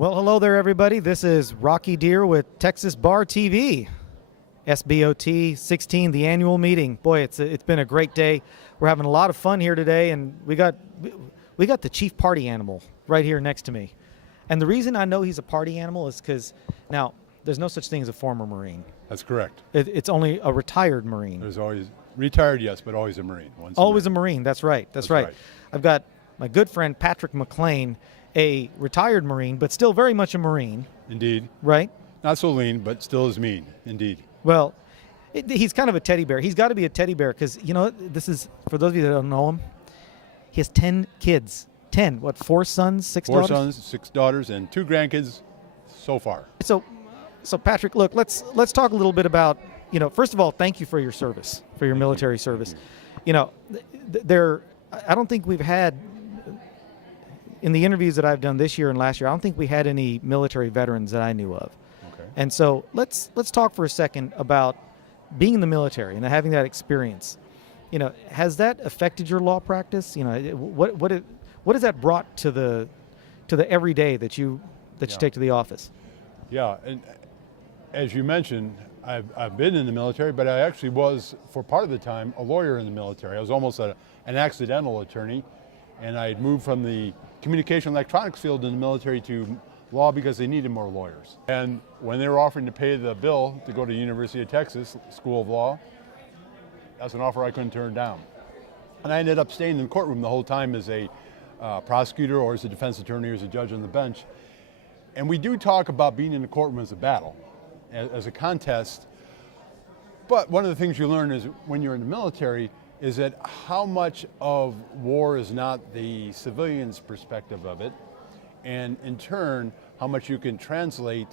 Well, hello there, everybody. This is Rocky Dhir with Texas Bar TV, SBOT 16, the annual meeting. Boy, it's been a great day. We're having a lot of fun here today, and we got the chief party animal right here next to me. And the reason I know he's a party animal is because now there's no such thing as a former Marine. That's correct. It's only a retired Marine. There's always retired, yes, but always a Marine. Always a Marine. That's right. That's right. I've got my good friend Patrick McLain, a retired Marine, but still very much a Marine. Indeed. Right? Not so lean, but still as mean. Indeed. Well, he's kind of a teddy bear. He's got to be a teddy bear because, you know, this is, for those of you that don't know him, he has 10 kids. 10, what, 4 sons, 6 daughters? 4 sons, 6 daughters, and 2 grandkids so far. So Patrick, look, let's talk a little bit about, you know, first of all, thank you for your service, for your military service. You know, I don't think we've had, in the interviews that I've done this year and last year, I don't think we had any military veterans that I knew of. Okay. And so let's talk for a second about being in the military and having that experience. You know, has that affected your law practice? You know, what has that brought to the everyday that you take to the office? Yeah, and as you mentioned, I've been in the military, but I actually was, for part of the time, a lawyer in the military. I was almost an accidental attorney, and I had moved from the communication electronics field in the military to law because they needed more lawyers. And when they were offering to pay the bill to go to the University of Texas School of Law, that's an offer I couldn't turn down. And I ended up staying in the courtroom the whole time as a prosecutor or as a defense attorney or as a judge on the bench. And we do talk about being in the courtroom as a battle, as a contest. But one of the things you learn is when you're in the military is that how much of war is not the civilian's perspective of it, and in turn, how much you can translate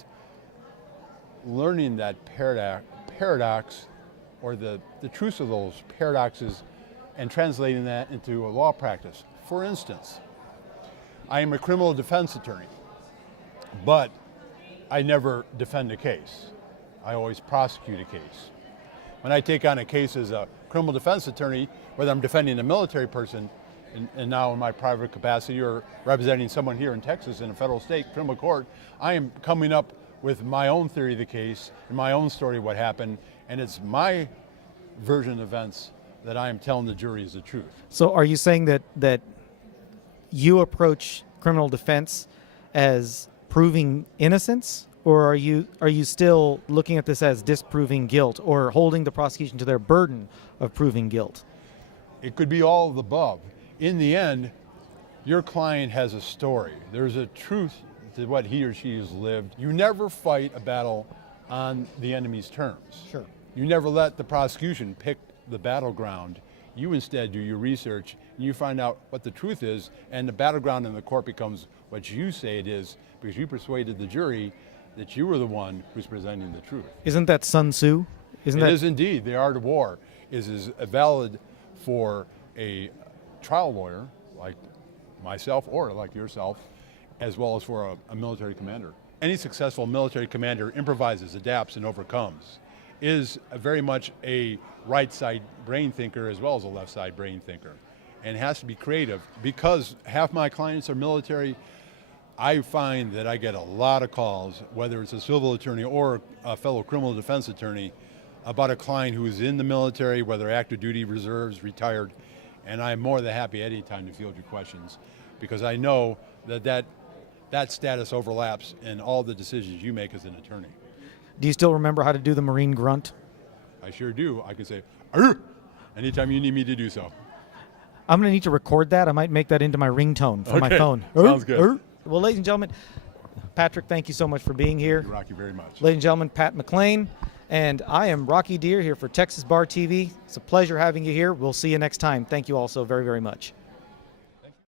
learning that paradox or the truth of those paradoxes and translating that into a law practice. For instance, I am a criminal defense attorney, but I never defend a case. I always prosecute a case. When I take on a case as a criminal defense attorney, whether I'm defending a military person and now in my private capacity or representing someone here in Texas in a federal state criminal court, I am coming up with my own theory of the case and my own story of what happened, and it's my version of events that I am telling the jury is the truth. So are you saying that you approach criminal defense as proving innocence, or are you still looking at this as disproving guilt or holding the prosecution to their burden of proving guilt? It could be all of the above. In the end, your client has a story. There's a truth to what he or she has lived. You never fight a battle on the enemy's terms. Sure. You never let the prosecution pick the battleground. You instead do your research and you find out what the truth is, and the battleground in the court becomes what you say it is because you persuaded the jury that you were the one who's presenting the truth. Isn't that Sun Tzu? It is indeed. The art of war is valid for a trial lawyer like myself or like yourself, as well as for a military commander. Any successful military commander improvises, adapts, and overcomes, is very much a right side brain thinker as well as a left side brain thinker, and has to be creative. Because half my clients are military, I find that I get a lot of calls, whether it's a civil attorney or a fellow criminal defense attorney, about a client who is in the military, whether active duty, reserves, retired, and I'm more than happy any time to field your questions, because I know that status overlaps in all the decisions you make as an attorney. Do you still remember how to do the Marine grunt? I sure do. I can say, "Arr!" anytime you need me to do so. I'm going to need to record that. I might make that into my ringtone for my phone. Sounds good. Well, ladies and gentlemen, Patrick, thank you so much for being here. Rocky, very much. Ladies and gentlemen, Pat McLain, and I am Rocky Dhir here for Texas Bar TV. It's a pleasure having you here. We'll see you next time. Thank you all so very, very much.